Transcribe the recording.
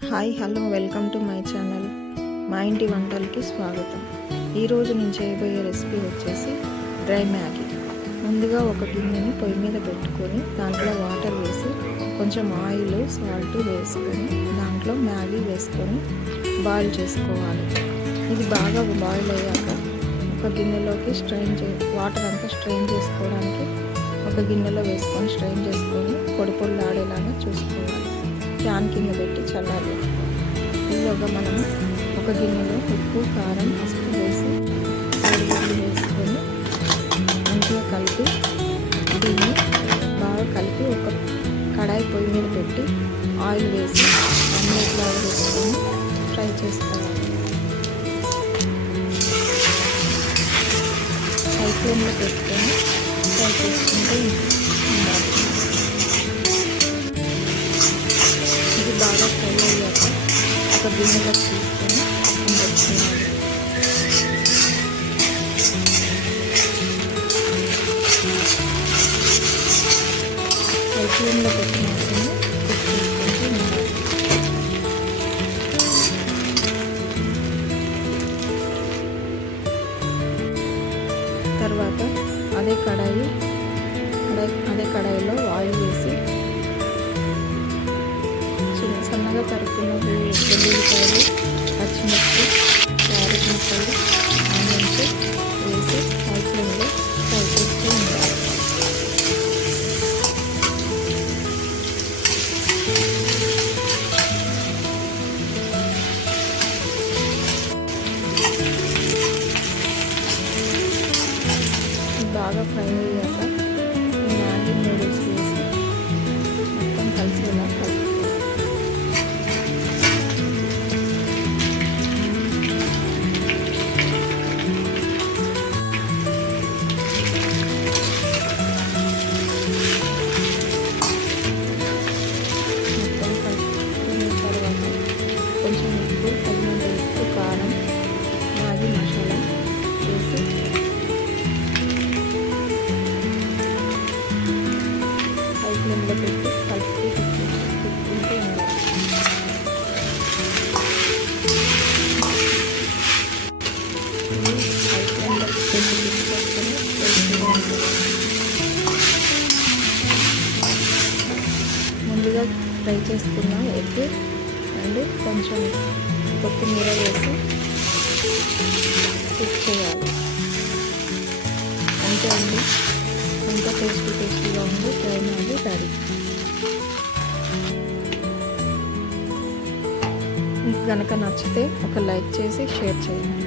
Hi hello welcome to my channel. మా ఇంటి వంటలకి స్వాగతం. ఈరోజు నేను చేయబోయే రెసిపీ వచ్చేసి డ్రై మ్యాగీ. ముందుగా ఒక గిన్నెని పొయ్యి మీద పెట్టుకొని దాంట్లో వాటర్ వేసి కొంచెం ఆయిల్ సాల్ట్ వేసుకొని దాంట్లో మ్యాగీ వేసుకొని బాయిల్ చేసుకోవాలి. ఇది బాగా బాయిల్ అయ్యాక ఒక గిన్నెలోకి వాటర్ అంతా స్ట్రెయిన్ చేసుకోవడానికి ఒక గిన్నెలో వేసుకొని స్ట్రెయిన్ చేసుకొని పొడి పొడిలాడేలాగా చూసుకోవాలి. ఫ్యాన్ కింద పెట్టి చల్లాలి. ఈలోగా మనము ఒక గిన్నెలో ఉప్పు కారం పసుపు వేసి ఉల్లిగడ్డలు వేసుకొని మంచిగా కలిపి దీన్ని బాగా కలిపి ఒక కడాయి పొయ్యి మీద పెట్టి ఆయిల్ వేసి ఆమ్లెట్ లాగా వేసుకొని ఫ్రై చేసుకోవాలి. హై ఫ్లేమ్లో పెట్టుకొని ఫ్రై చేసుకుంటే ఉండాలి. ఇది బాగా ఫ్రై అయ్యాక ఒక గిన్నెలో తీసుకొని పెట్టుకోవాలి. హై ఫ్లేమ్లో పెట్టి మాత్రమే కుక్ చేసుకుంటూ ఉండాలి. తర్వాత అదే కడాయిలో ఆయిల్ వేసి సన్నగా తరుక్కున్న వెల్లుల్లిపాయలు పచ్చిమిర్చి క్యారెట్ ముక్కలు ఆనియన్స్ వేసి హై ఫ్లేమ్లో ఫ్రై చేస్తూ ఉండాలి. బాగా ఫ్రై అయ్యాక మ్యాగీ నూడిల్స్ వేసి మొత్తం కలిసేలా కలుపుకోవాలి. కొంచెం ఉప్పు తగినంత ఉప్పు కారం మ్యాగీ మసాలా వేసి హై ఫ్లేమ్లో పెట్టి తిప్పుకుంటూ ఉండాలి. హై ఫ్లేమ్లో పెట్టి తిప్పుకొని ముందుగా ఫ్రై చేసుకున్న ఎగ్ అండ్ కొంచెం కొత్తిమీర వేసి కుక్ చేయాలి. అంతే అండి, ఇంకా టేస్టీగా ఉంది డ్రై మ్యాగీ రెడీ. మీకు కనుక నచ్చితే ఒక లైక్ చేసి షేర్ చేయండి.